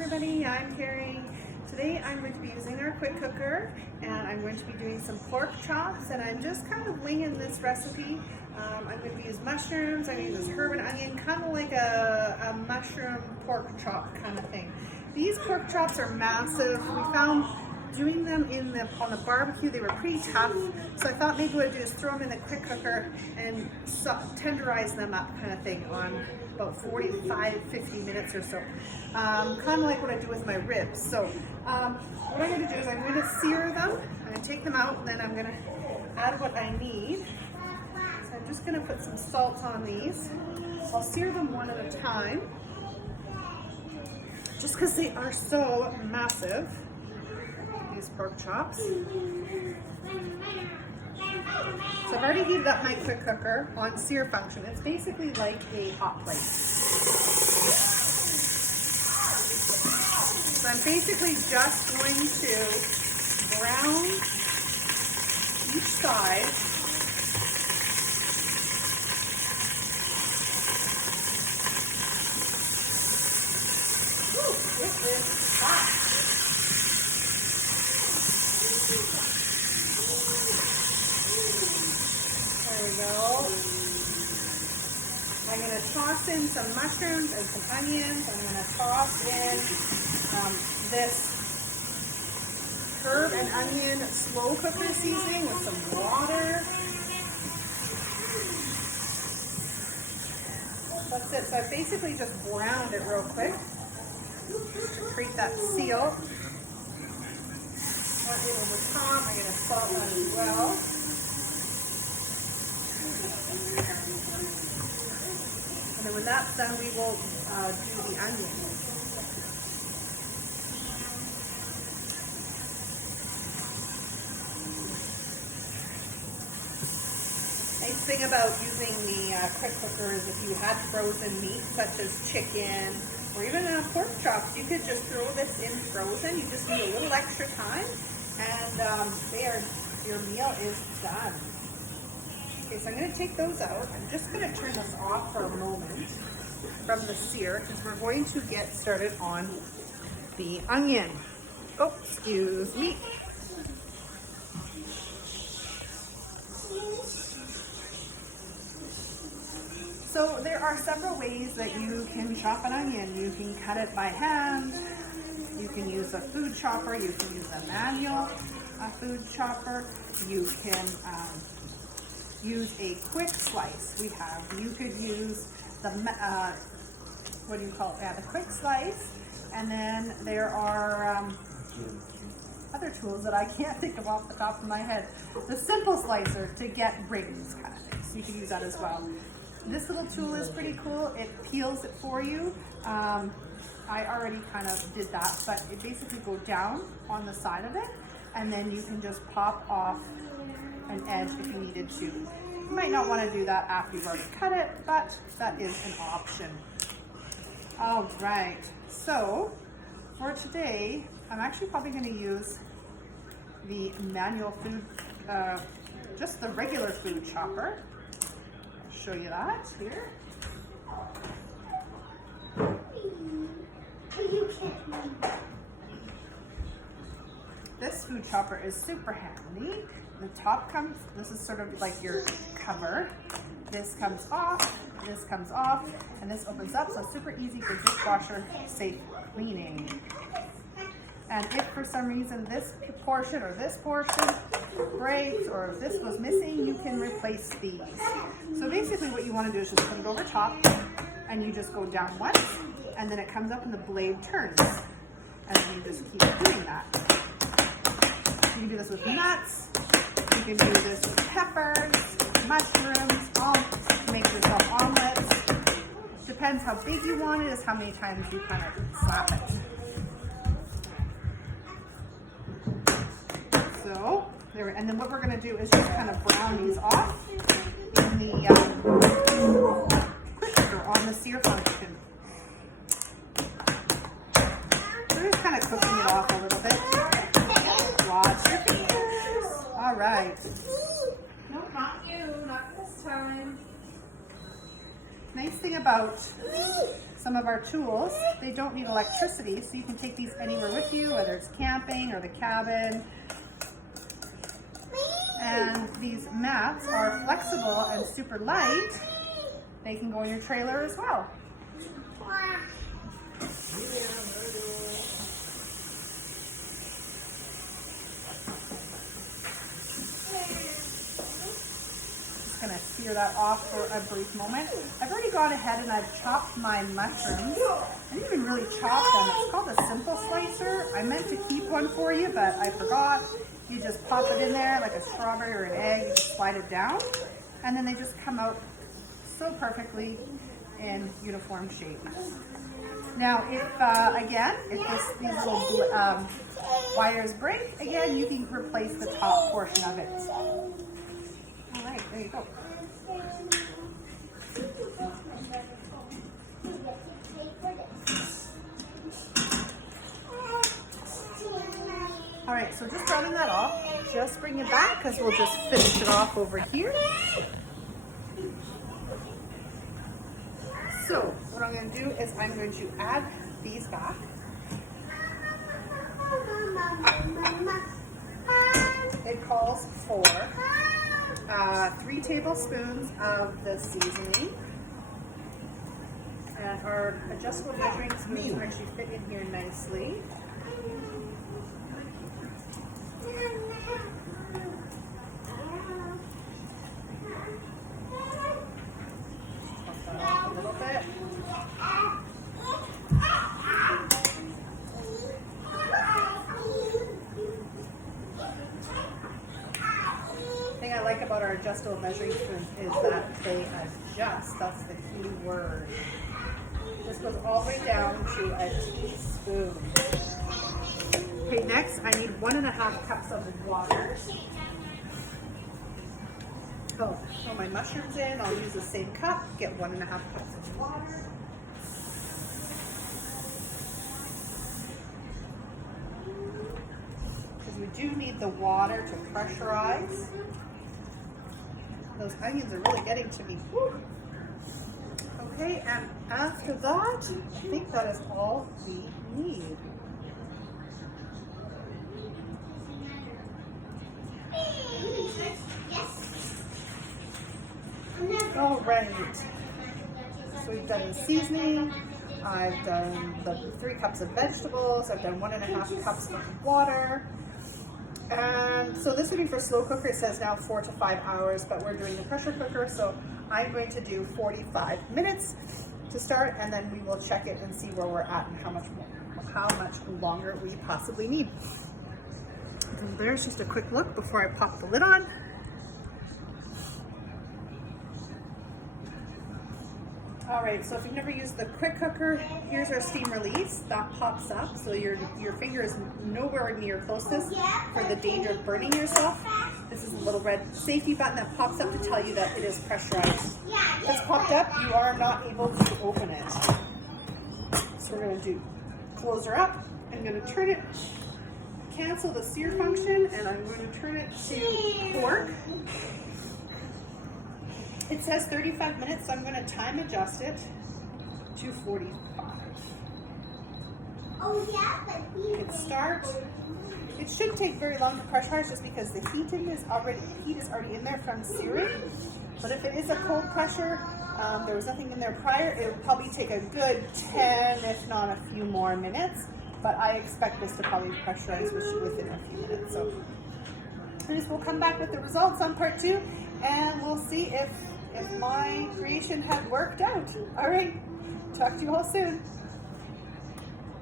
everybody, I'm Carrie. Today I'm going to be using our quick cooker and I'm going to be doing some pork chops, and I'm just kind of winging this recipe. I'm going to use mushrooms, I'm going to use herb and onion, kind of like a mushroom pork chop kind of thing. These pork chops are massive. We found doing them on the barbecue, they were pretty tough, so I thought maybe what I'd do is throw them in the quick cooker and tenderize them up kind of thing on about 45-50 minutes or so. Kind of like what I do with my ribs. So what I'm going to do is I'm going to sear them. I'm going to take them out and then I'm going to add what I need. So I'm just going to put some salt on these. I'll sear them one at a time just because they are so massive, these pork chops. So I've already heated up my quick cooker on sear function. It's basically like a hot plate. So I'm basically just going to brown each side. Ooh, it is hot. There we go. I'm going to toss in some mushrooms and some onions. I'm going to toss in this herb and onion slow cooker seasoning with some water. That's it. So I basically just browned it real quick to create that seal. That in over top. I'm going to salt that as well. And then when that's done, we will do the onion. Nice thing about using the quick cooker is if you had frozen meat, such as chicken or even pork chops, you could just throw this in frozen. You just need a little extra time, and your meal is done. Okay, so I'm going to take those out. I'm just going to turn this off for a moment from the sear because we're going to get started on the onion. Oh, excuse me. So there are several ways that you can chop an onion. You can cut it by hand. You can use a food chopper. You can use a manual food chopper. You can use a quick slice. You could use the the quick slice, and then there are other tools that I can't think of off the top of my head. The simple slicer to get rings kind of thing. So you can use that as well. This little tool is pretty cool. It peels it for you. I already kind of did that, but it basically goes down on the side of it, and then you can just pop off an edge if you needed to. You might not want to do that after you've already cut it, but that is an option. All right, so for today, I'm actually probably going to use the manual food, just the regular food chopper. I'll show you that here. This food chopper is super handy. The top comes, this is sort of like your cover. This comes off, and this opens up, so it's super easy for dishwasher safe cleaning. And if for some reason this portion or this portion breaks, or if this was missing, you can replace these. So basically what you want to do is just put it over top, and you just go down once, and then it comes up and the blade turns. And then you just keep doing that. You can do this with nuts, you can do this with peppers, mushrooms, make yourself omelets. Depends how big you want it, is how many times you kind of slap it. So, there, and then what we're going to do is just kind of brown these off in the quick cooker on the sear function. We're just kind of cooking it off a little bit. Watch your fingers. All right. No, not you, not this time. Nice thing about some of our tools, they don't need electricity, so you can take these anywhere with you, whether it's camping or the cabin. And these mats are flexible and super light. They can go in your trailer as well. Just gonna sear that off for a brief moment. I've already gone ahead and I've chopped my mushrooms. I didn't even really chop them. It's called a simple slicer. I meant to keep one for you, but I forgot. You just pop it in there like a strawberry or an egg. You just slide it down, and then they just come out so perfectly in uniform shape. Now, if these little wires break, again, you can replace the top portion of it. All right, there you go. All right, so just running that off, just bring it back because we'll just finish it off over here. So what I'm going to do is I'm going to add these back. It calls for 3 tablespoons of the seasoning. And our adjustable measuring spoons actually fit in here nicely. A little bit. The thing I like about our adjustable measuring spoons is that they adjust. That's the key word. This goes all the way down to a teaspoon. Okay, next I need 1.5 cups of water. Oh, throw my mushrooms in. I'll use the same cup. Get 1.5 cups of water. Because we do need the water to pressurize. Those onions are really getting to me. Woo. Okay, and after that, I think that is all we need. All right, so we've done the seasoning, I've done the 3 cups of vegetables, I've done 1.5 cups of water, and so this would be for slow cooker. It says now 4 to 5 hours, but we're doing the pressure cooker, so I'm going to do 45 minutes to start, and then we will check it and see where we're at and how much longer we possibly need. And there's just a quick look before I pop the lid on. All right, so if you've never used the Quickcooker, here's our steam release. That pops up, so your finger is nowhere near closest for the danger of burning yourself. This is a little red safety button that pops up to tell you that it is pressurized. If it's popped up, you are not able to open it. So we're going to close her up. I'm going to turn it, cancel the sear function, and I'm going to turn it to pork. It says 35 minutes, so I'm going to time adjust it to 45. Oh yeah, but hit start. It shouldn't take very long to pressurize just because the heat is already in there from searing. But if it is a cold pressure, there was nothing in there prior, it would probably take a good 10, if not a few more minutes. But I expect this to probably pressurize within a few minutes. So we'll come back with the results on part 2, and we'll see if my creation had worked out. All right, talk to you all soon.